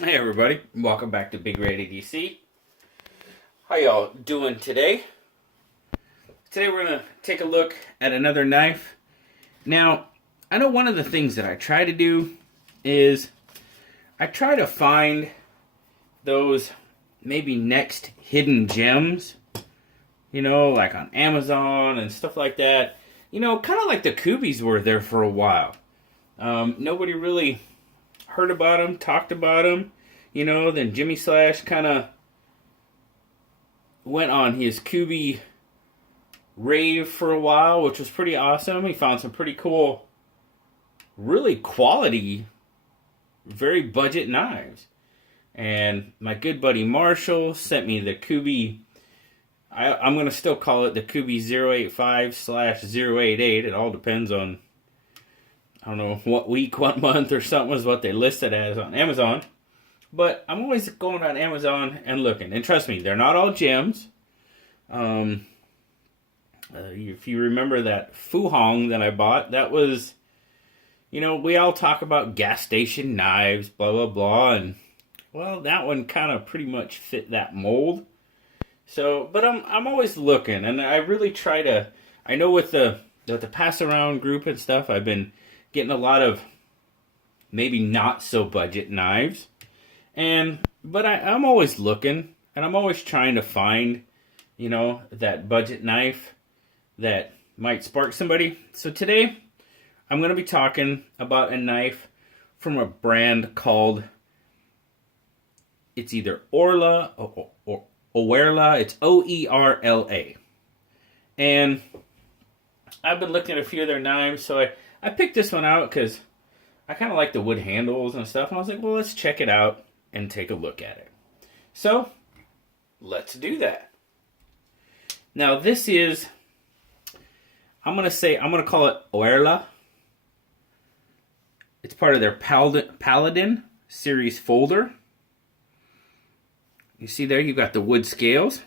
Hey everybody, welcome back to Big Red DC. How y'all doing today? Today we're going to take a look at another knife. Now, I know one of the things that I try to do is I try to find those maybe next hidden gems, like on Amazon and stuff like that. Kind of like the Kubies were there for a while. Nobody really heard about them, talked about them. Then Jimmy Slash kind of went on his Kubi rave for a while, which was pretty awesome. He found some pretty cool, really quality, very budget knives. And my good buddy Marshall sent me the Kubi. I'm going to still call it the Kubi 085/088. It all depends on, I don't know, what week, what month or something was what they listed as on Amazon. But I'm always going on Amazon and looking. And trust me, they're not all gems. If you remember that Fu Hong that I bought, that was, we all talk about gas station knives, blah, blah, blah. And, well, that one kind of pretty much fit that mold. So, but I'm always looking. And I really try to, I know with the pass around group and stuff, I've been getting a lot of maybe not so budget knives. But I'm always looking, and I'm always trying to find, that budget knife that might spark somebody. So today, I'm going to be talking about a knife from a brand called, it's either Oerla or Oerla. It's Oerla. And I've been looking at a few of their knives, so I picked this one out because I kind of like the wood handles and stuff. And I was like, well, let's check it out and take a look at it. So, let's do that. Now, this is, I'm going to call it Oerla. It's part of their Paladin series folder. You see there, you've got the wood scales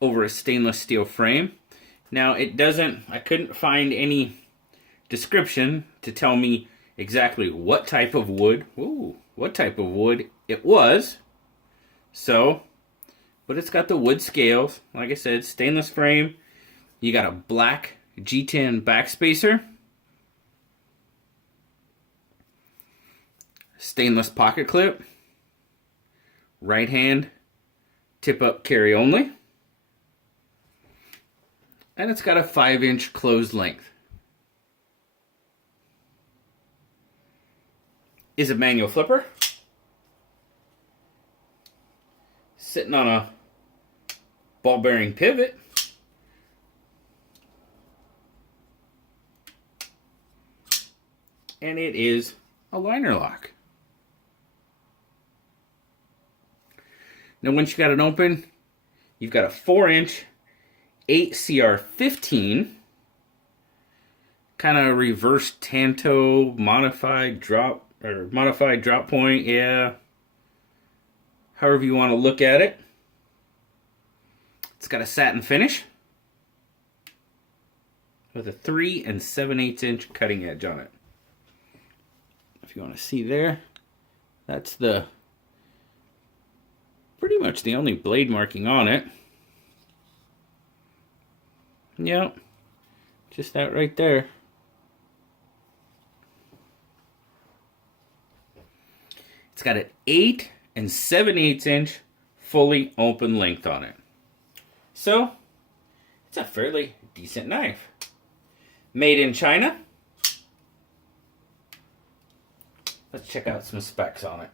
over a stainless steel frame. Now, I couldn't find any description to tell me exactly what type of wood it was. So, but it's got the wood scales. Like I said, stainless frame. You got a black G10 backspacer. Stainless pocket clip. Right hand, tip up carry only. And it's got a 5-inch closed length. Is a manual flipper. Sitting on a ball bearing pivot. And it is a liner lock. Now once you got it open, you've got a 4-inch 8CR15. Kind of reverse Tanto modified drop point, yeah. However you want to look at it. It's got a satin finish with a 3 7/8 inch cutting edge on it. If you want to see there, that's pretty much the only blade marking on it. Yep, just that right there. It's got an 8 7/8 inch fully open length on it. So, it's a fairly decent knife. Made in China. Let's check out some specs on it.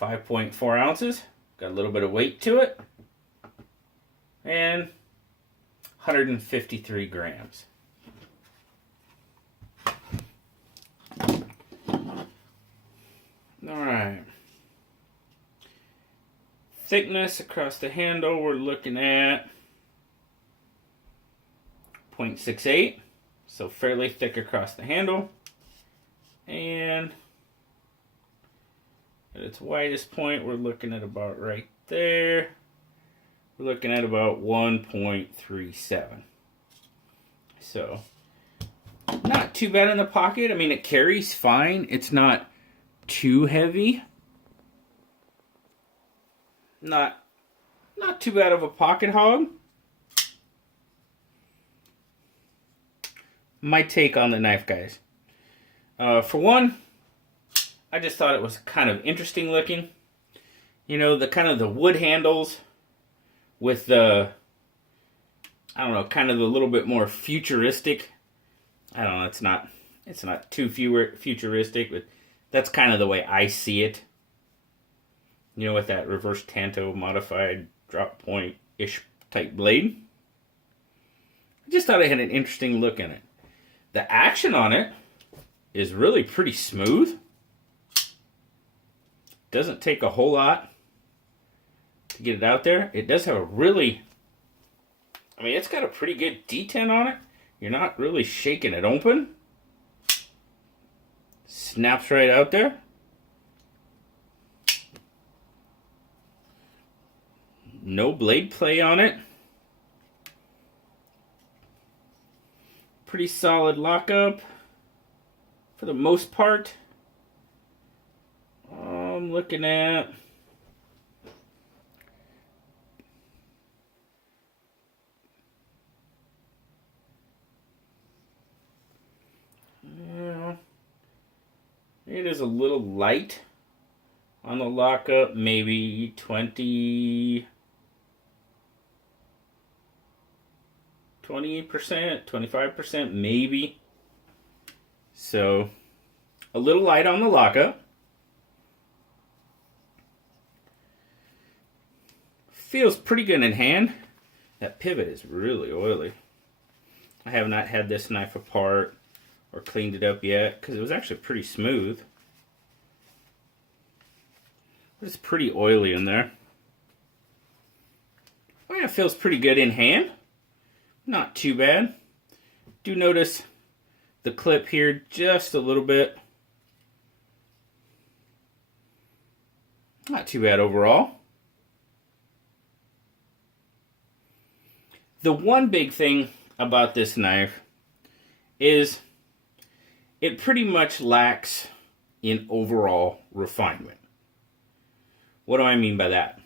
.4 ounces. Got a little bit of weight to it. And 153 grams. Alright. Thickness across the handle, we're looking at 0.68. So fairly thick across the handle. And At its widest point, we're looking at about right there. We're looking at about 1.37. So, not too bad in the pocket. I mean, it carries fine. It's not too heavy. Not too bad of a pocket hog. My take on the knife, guys. For one, I just thought it was kind of interesting looking. You know, the kind of the wood handles with the, I don't know, kind of the little bit more futuristic. I don't know, it's not too futuristic, but that's kind of the way I see it. You know, with that reverse tanto modified drop point-ish type blade. I just thought it had an interesting look in it. The action on it is really pretty smooth. Doesn't take a whole lot to get it out there. It does have a really, I mean, it's got a pretty good detent on it. You're not really shaking it open. Snaps right out there. No blade play on it. Pretty solid lockup for the most part. I'm looking at it is a little light on the lockup, maybe 28%, 25% maybe. So a little light on the lockup. Feels pretty good in hand. That pivot is really oily. I have not had this knife apart or cleaned it up yet because it was actually pretty smooth. But it's pretty oily in there. Oh yeah, it feels pretty good in hand. Not too bad. Do notice the clip here just a little bit. Not too bad overall. The one big thing about this knife is it pretty much lacks in overall refinement. What do I mean by that?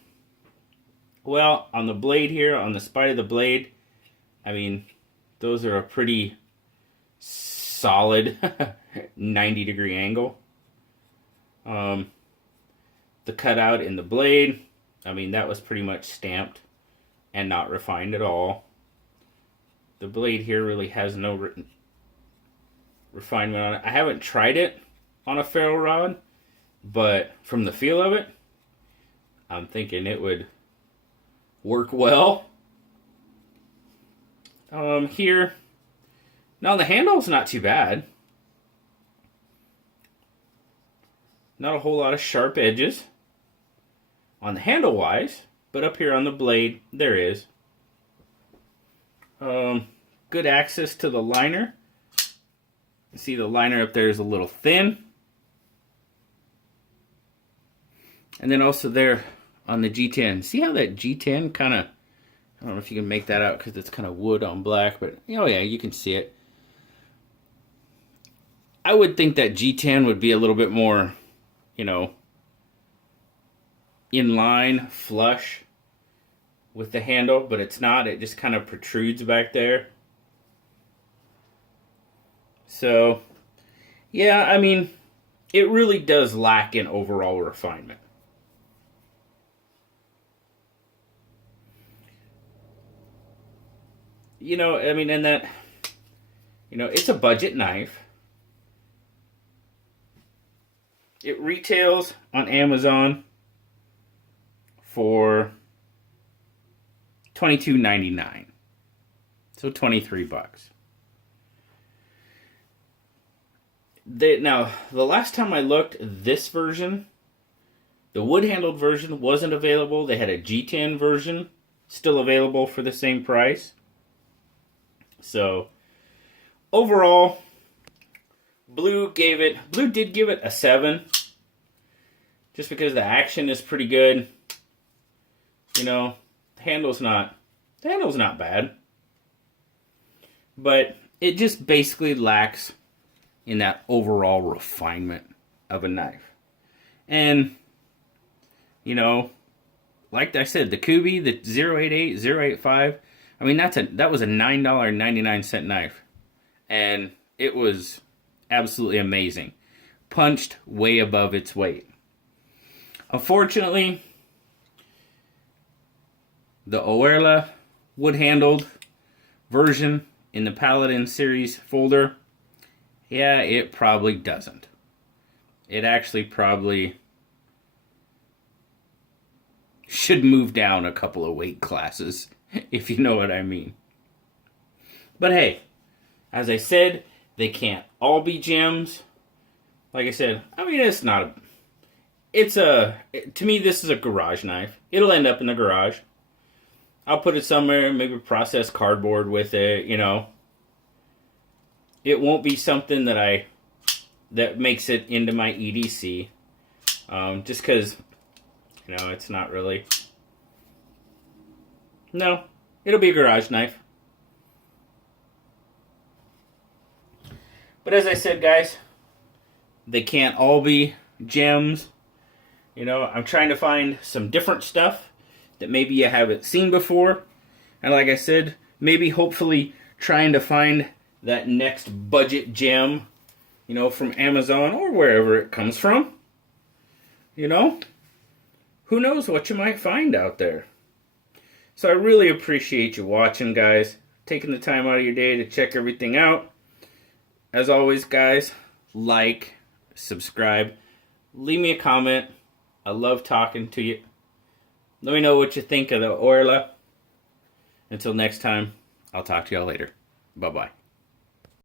Well, on the blade here, on the spine of the blade, I mean, those are a pretty solid 90-degree angle. The cutout in the blade, I mean, that was pretty much stamped and not refined at all. The blade here really has no refinement on it. I haven't tried it on a ferro rod, but from the feel of it, I'm thinking it would work well. Here, now the handle's not too bad. Not a whole lot of sharp edges on the handle wise, but up here on the blade, there is. Good access to the liner. You see the liner up there is a little thin. And then also there on the G10. See how that G10 kind of, I don't know if you can make that out because it's kind of wood on black, but oh yeah, you can see it. I would think that G10 would be a little bit more, you know, in line, flush with the handle, but it's not. It just kind of protrudes back there. So, yeah, I mean, it really does lack in overall refinement. You know, I mean, and that, you know, it's a budget knife. It retails on Amazon for $22.99. So $23. Now, the last time I looked, this version, the wood-handled version, wasn't available. They had a G10 version still available for the same price. So, overall, Blue did give it a 7. just because the action is pretty good. You know, the handle's not bad. But it just basically lacks in that overall refinement of a knife. And, you know, like I said, the Kubi, the 088, 085, I mean, that was a $9.99 knife. And it was absolutely amazing. Punched way above its weight. Unfortunately, the Oerla wood-handled version in the Paladin series folder, yeah, it probably doesn't. It actually probably should move down a couple of weight classes, if you know what I mean. But hey, as I said, they can't all be gems. Like I said, I mean, to me, this is a garage knife. It'll end up in the garage. I'll put it somewhere, maybe process cardboard with it, you know. It won't be something that makes it into my EDC. Just because, you know, it's not really. No, it'll be a garage knife. But as I said, guys, they can't all be gems. You know, I'm trying to find some different stuff that maybe you haven't seen before. And like I said, maybe hopefully trying to find that next budget gem, you know, from Amazon or wherever it comes from. You know, who knows what you might find out there. So I really appreciate you watching, guys. Taking the time out of your day to check everything out. As always, guys, like, subscribe, leave me a comment. I love talking to you. Let me know what you think of the Oerla. Until next time, I'll talk to y'all later. Bye-bye.